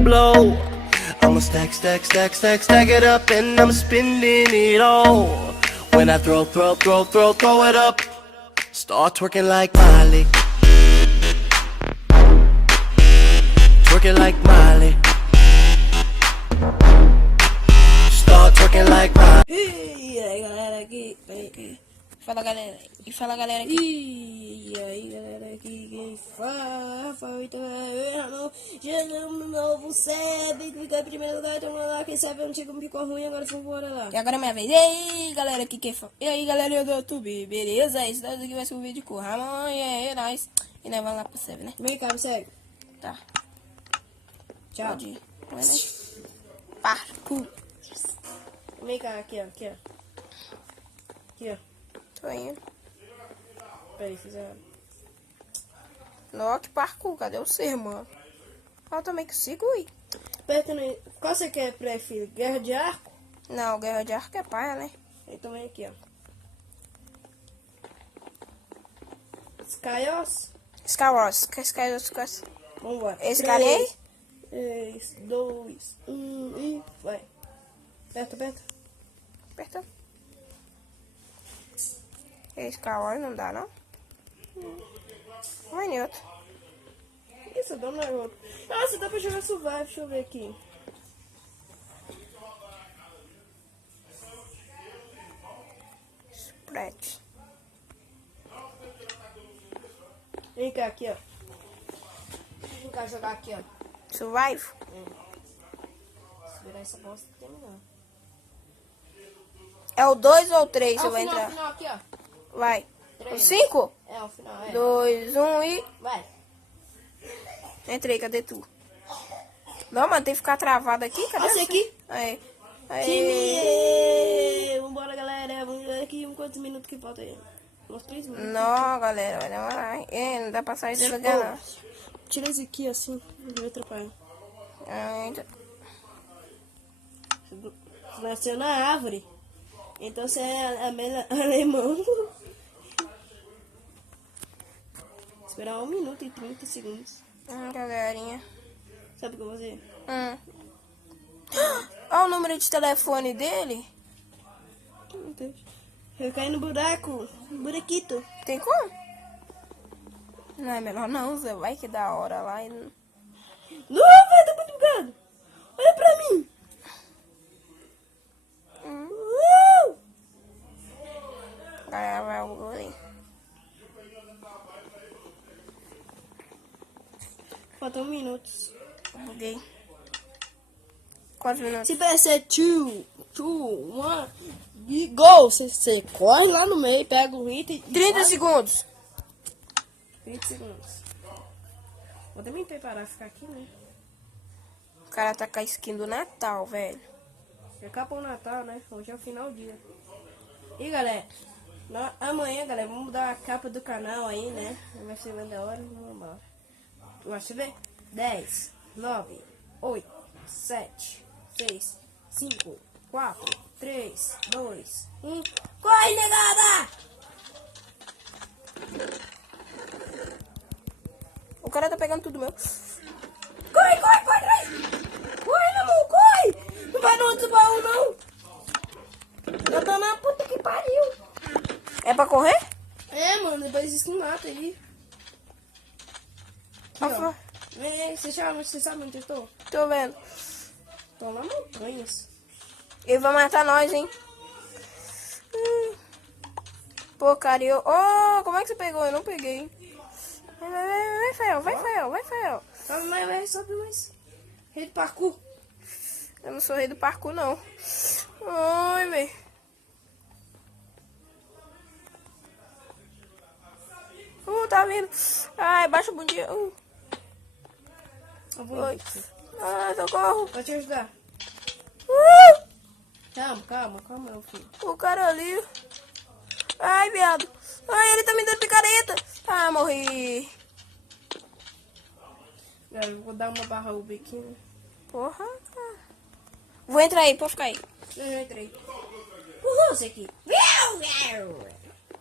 blow. I'ma stack, stack, stack, stack, stack it up, and I'm spending it all. When I throw it up, start twerking like Miley. Twerking like Miley. Start twerking like Miley. E aí galera aqui, fala galera, e fala galera aqui, e aí galera aqui, quem fala, chegamos no novo SEB, que fica em primeiro lugar, então lá, quem sabe não chegou, ficou ruim, agora vamos embora lá. E agora é minha vez, e aí galera aqui, quem fala, e aí galera do YouTube, beleza? Esse daqui vai ser um vídeo com o Ramon, e aí, nós, e nós vamos lá pro SEB, né? Vem cá, segue. Tá. Tchau. Pode ir. Vai, né? Parkour. Vem cá, aqui ó, aqui ó. Aqui ó. Tô indo. Peraí, fizeram. Não, que parkour, cadê o ser, mano? Eu também consigo ir. Aperta no... Qual você quer, prefere? Guerra de arco? Não, guerra de arco é paia, né? Então vem aqui, ó. Skywars? Skywars. Skywars. Vambora. Esse cara aí? 3, 2, 1 e vai. Aperta, aperta. Aperta. Esse Skywars não dá, não? Vai, Newton. Isso, dá um outro. Nossa, dá pra jogar Survive. Deixa eu ver aqui. Spread. Vem cá, aqui, ó. Vem cá jogar aqui, ó. Survive? Esperar essa bosta terminar. É o 2 ou o 3 você vai entrar? Final, aqui, ó. Vai. 3. O 5? É, o final, é. 2, 1 e... Vai. Entrei, cadê tu? Não, mano, tem que ficar travado aqui. Cadê você? Aqui? Aí. Time! Vambora, galera. Vamos ver aqui quantos minutos que falta aí. Uns 3 minutos. Não, galera, vai demorar. Não dá pra sair desse lugar, não. Tira esse aqui, assim. Não vai atrapalhar. Nasceu na árvore. Então você é alemão. Esperar 1 minuto e 30 segundos. Galerinha. Sabe o que eu vou fazer? Olha o número de telefone dele. Meu Deus. Eu caí no buraco. Buraquito. Tem como? Não é melhor não, Zé. Vai que da hora lá. Não, vai, tá muito bugado. Olha pra mim. Galera, vai o gol aí. Faltam minutos. Buguei. Quantos minutos? Se vai ser 2, 1 e gol. Você corre lá no meio, pega o item. 30 segundos. 30 segundos. Vou também preparar ficar aqui, né? O cara tá com a skin do Natal, velho. Acabou o Natal, né? Hoje é o final do dia. E galera, amanhã, galera, vamos mudar a capa do canal aí, né? Vai ser mais da hora. Vamos embora. Deixa eu ver. 10, 9, 8, 7, 6, 5, 4, 3, 2, 1. Corre, negada! O cara tá pegando tudo meu. Corre, corre, corre, corre! Corre, meu amor, corre! Não vai no outro baú, não! Eu tô na puta que pariu! É pra correr? É, mano, depois isso mata aí. Você sabe onde eu tô? Tô vendo. Tô na montanhas. Ele vai matar nós, hein? Pô, cara, oh, como é que você pegou? Eu não peguei. Vai, Fael, vai, Fael, vai, Fael. Vai, sobe mais. Rei do parkour. Eu não sou rei do parkour, não. Ai, velho. Tá vindo. Ai, baixa o bundinho. Oi. Ai, socorro. Vou te ajudar. Calma, meu filho. O cara ali. Ai, viado. Ai, ele tá me dando picareta. Ah, morri. Eu vou dar uma barra UB aqui, né? Porra. Vou entrar aí, pode ficar aí. Eu já entrei. Você aqui.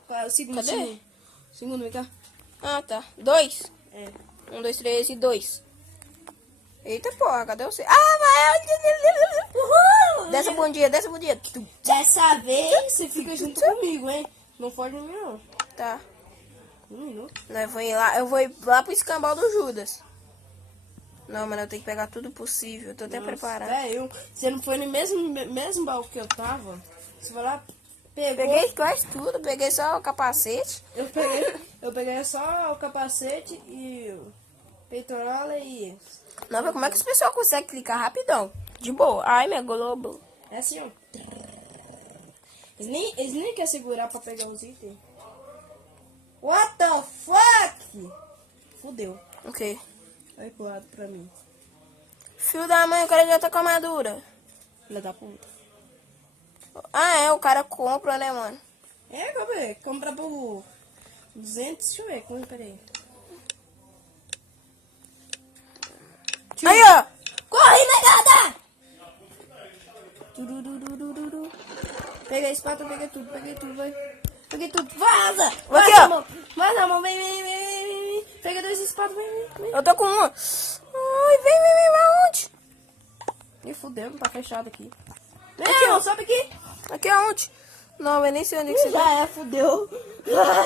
Qual é o segundo? Cadê? Segundo, vem cá. Ah, tá. 2. É. 1, 2, 3 e 2. Eita porra, cadê você? Ah, vai! Uhul! Desce a bundinha, desce a bundinha. Dessa vez você fica junto comigo, hein? Não foge de mim, não. Tá. 1 minuto. Eu vou ir lá pro escambau do Judas. Não, mano, eu tenho que pegar tudo possível. Eu tô até preparado. Você não foi no mesmo baú que eu tava? Você vai lá, pegou. Peguei quase tudo, peguei só o capacete. Eu peguei só o capacete e o peitoral e... Não, mas como é que os pessoal conseguem clicar rapidão? De boa. Ai, minha Globo. É assim, ó. Eles nem querem segurar pra pegar os itens. What the fuck? Fudeu. Ok. Vai pro lado pra mim. Filho da mãe, o cara já tá com a armadura. Filha da puta. Ah, é, o cara compra, né, mano? É, Gabriel. Compra por 200. Deixa eu ver. Peraí. Aí, ó. Corre, negada! Peguei a espada, peguei tudo, vai. Peguei tudo, vaza! Aqui, ó. Vaza, mão, vem. Pega 2 espadas, vem. Eu tô com uma. Ai, vem, vai onde? Ih, fudeu, tá fechado aqui. Aqui, ó. Sobe aqui. Aqui aonde? Não, eu nem sei onde que você tá. Já é, fudeu.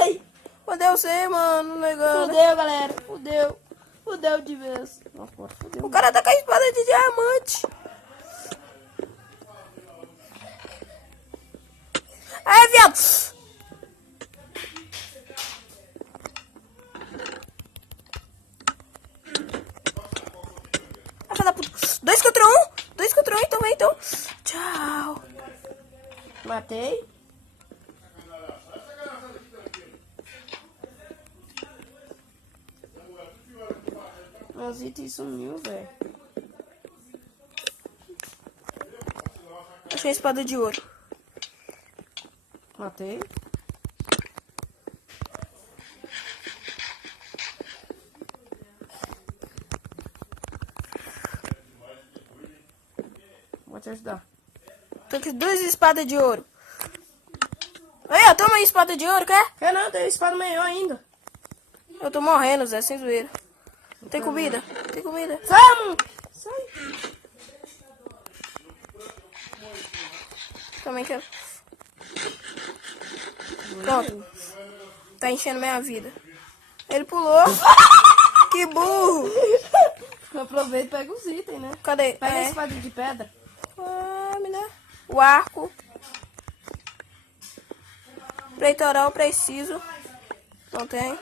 Ai, Cadê você, mano? Legal. fudeu, galera, fudeu. Fudeu de vez. Nossa, fudeu. O cara tá com a espada de diamante. Aí, viado. Ah, filha da puta. 2 contra 1. 2 contra 1, então vem, então. Tchau. Matei. Meus itens sumiu, velho. Achei a espada de ouro. Matei. Vou te ajudar. Tô com 2 espadas de ouro. Aí, ó, toma aí espada de ouro, quer? Quer não, tem espada maior ainda. Eu tô morrendo, Zé, sem zoeira. Tem comida? Tem comida. Sai, mano. Sai. Também quero. Pronto. Tá enchendo minha vida. Ele pulou. Que burro. Aproveita e pega os itens, né? Cadê? Pega a espada de pedra. Ah, me dá. O arco. Peitoral preciso. Não tem.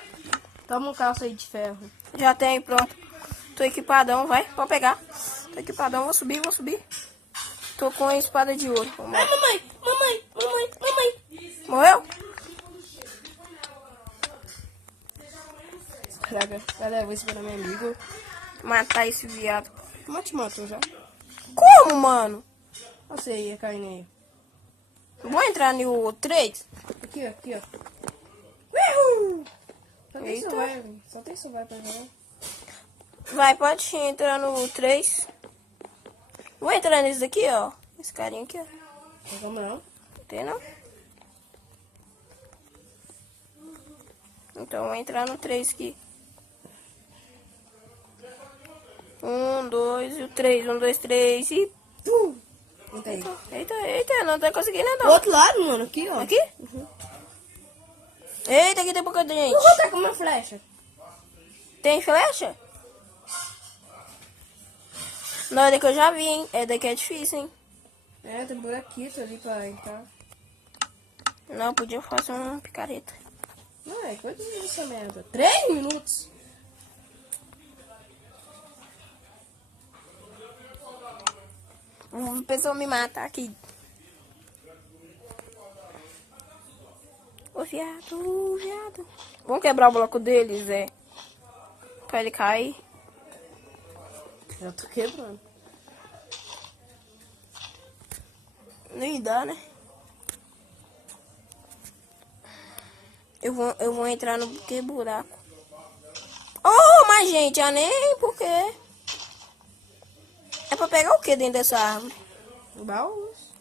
Toma um calço aí de ferro. Já tem, pronto. Tô equipadão, vai. Pode pegar. Tô equipadão, vou subir. Tô com a espada de ouro. Vamos lá. Ai, mamãe. Morreu? Caraca, galera, vou esperar meu amigo. Matar esse viado. Mas te matou já. Como, mano? Você ia cair nele. Vou entrar no 3? Aqui, ó. Uhul! Eita. Só tem survival pra jogar. Vai, pode entrar no 3. Vou entrar nesse daqui, ó. Esse carinha aqui, ó. Não como não. Tem não? Então vou entrar no 3 aqui. 1, 2 e o 3. 1, 2, 3 e... Entra aí. Eita, não tá conseguindo Do não. outro lado, mano, aqui, ó. Aqui? Eita, aqui tem pouca gente. Vou botar com uma flecha. Tem flecha? Não, é daqui eu já vi, hein. É daqui é difícil, hein. É, tem buraquito ali pra entrar. Não, podia fazer uma picareta. Não, é quanto minutos essa merda? 3 minutos? O pessoal me mata aqui. Ô, viado. Vamos quebrar o bloco deles, é. Pra ele cair. Já tô quebrando. Nem dá, né? Eu vou entrar no que buraco. Oh, mas gente, já nem porque. É pra pegar o que dentro dessa árvore? Baús.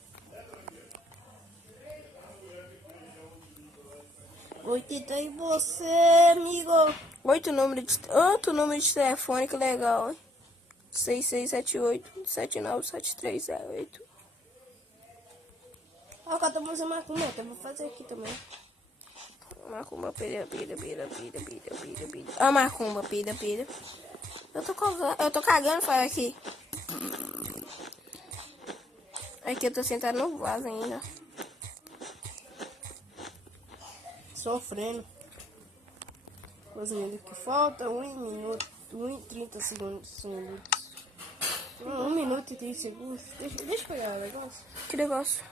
Vou tentar em você, amigo. Outro número de telefone, que legal, hein? 6678797308. Ó, eu tô fazendo macumba, então eu vou fazer aqui também. Macumba, pira. Ah, macumba, pira. Eu tô cagando, Fael, aqui. Aqui eu tô sentado no vaso ainda. Sofrendo. Cozinhando que falta 1 minuto, 1 e 30 segundos. 1 minuto e 30 segundos. Deixa eu pegar o negócio. Que negócio?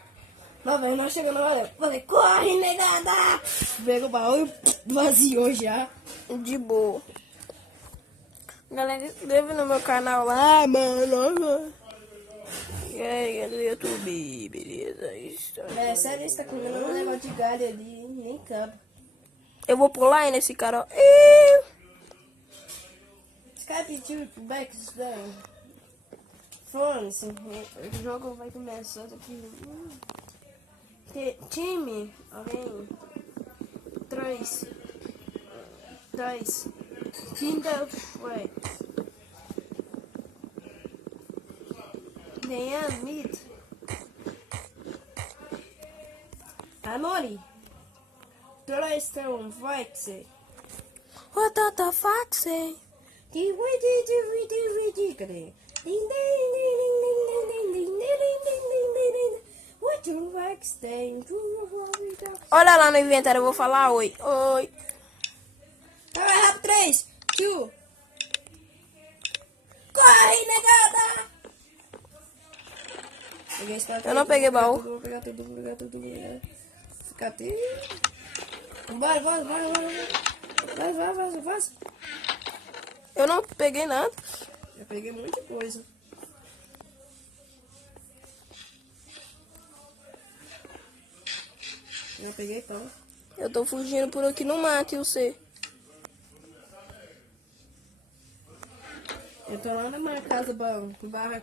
Não, velho, nós chegamos na hora. Falei, corre, negada! Pega o baú e vaziou já. De boa. Galera, inscreva no meu canal lá, mano. E aí, do YouTube, beleza? Isso. É, sério, você tá comendo um negócio de galho ali, nem cabe. Eu vou pular aí nesse cara, ó. Ih! Esse cara pediu pro Beck isso daí. Foda-se, o jogo vai começar daqui. Time, alguém. 3. Kinder Wait. Nean Meat. Amori. 3 vai ser. What the fuck, say? Cadê? Olha lá no inventário, eu vou falar oi. Oi. Vai rápido, 3, 2. Corre, negada! Eu não peguei baú. Vou pegar tudo. Fica até. Bora. Vaza. Eu não peguei nada. Já peguei muita coisa. Já peguei pão. Eu tô fugindo por aqui no mato, e você? Eu tô lá na minha casa, barra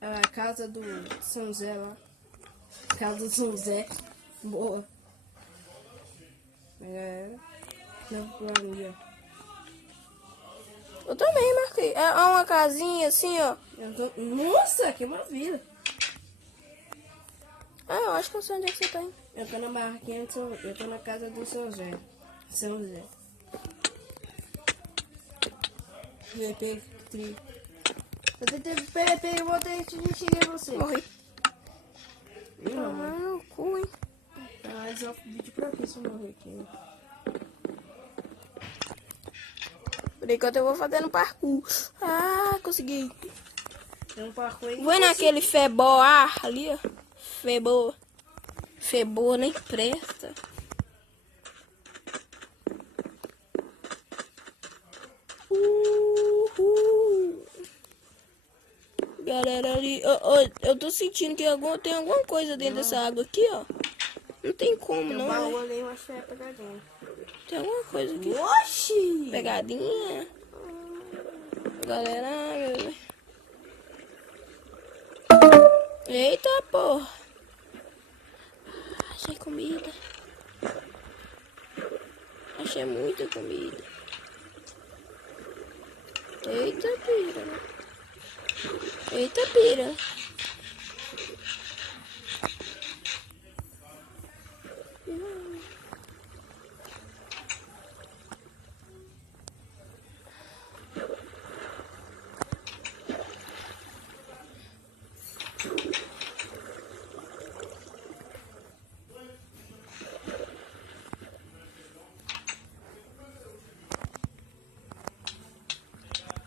a casa do São Zé lá. Casa do São Zé. Boa. É. Não, ali, ó. Eu também marquei. É uma casinha assim, ó. Nossa, que maravilha. Ah, eu acho que eu sei onde é que você tá indo. Eu tô na barraquinha eu tô na casa do São Zé. São Zé. VP3. Eu vou ter que chegar em você. Morri. Ih, mamãe. Ah, no cu, hein? Mas eu vídeo pra aqui se eu morrer aqui. Por enquanto eu vou fazendo parkour. Ah, consegui. Tem um parkour aí. Vou naquele feboar ali, ó. Febor nem presta. Uhul. Galera ali, eu tô sentindo que tem alguma coisa dentro dessa água aqui, ó. Não tem como, Tem um não, baú né? ali, eu acho que é pegadinha. Tem alguma coisa aqui. Oxi! Pegadinha. Galera, eita, porra. Achei comida. Achei muita comida. Eita, pira. Eita, pira.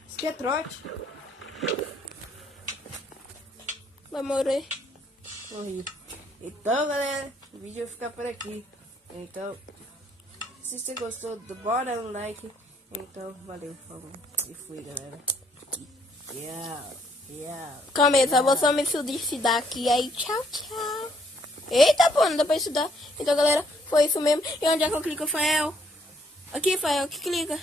Isso aqui é trote. Vai morrer. Morri. Então, galera, o vídeo vai ficar por aqui. Então, se você gostou, bora no like. Então, valeu, falou. E fui, galera. Yeah. Calma aí, tá? Vou só me felicidar aqui. Aí, tchau, tchau. Eita, pô, não dá pra estudar. Então, galera, foi isso mesmo. E onde é que eu clico, Fael? Aqui, Fael, que clica?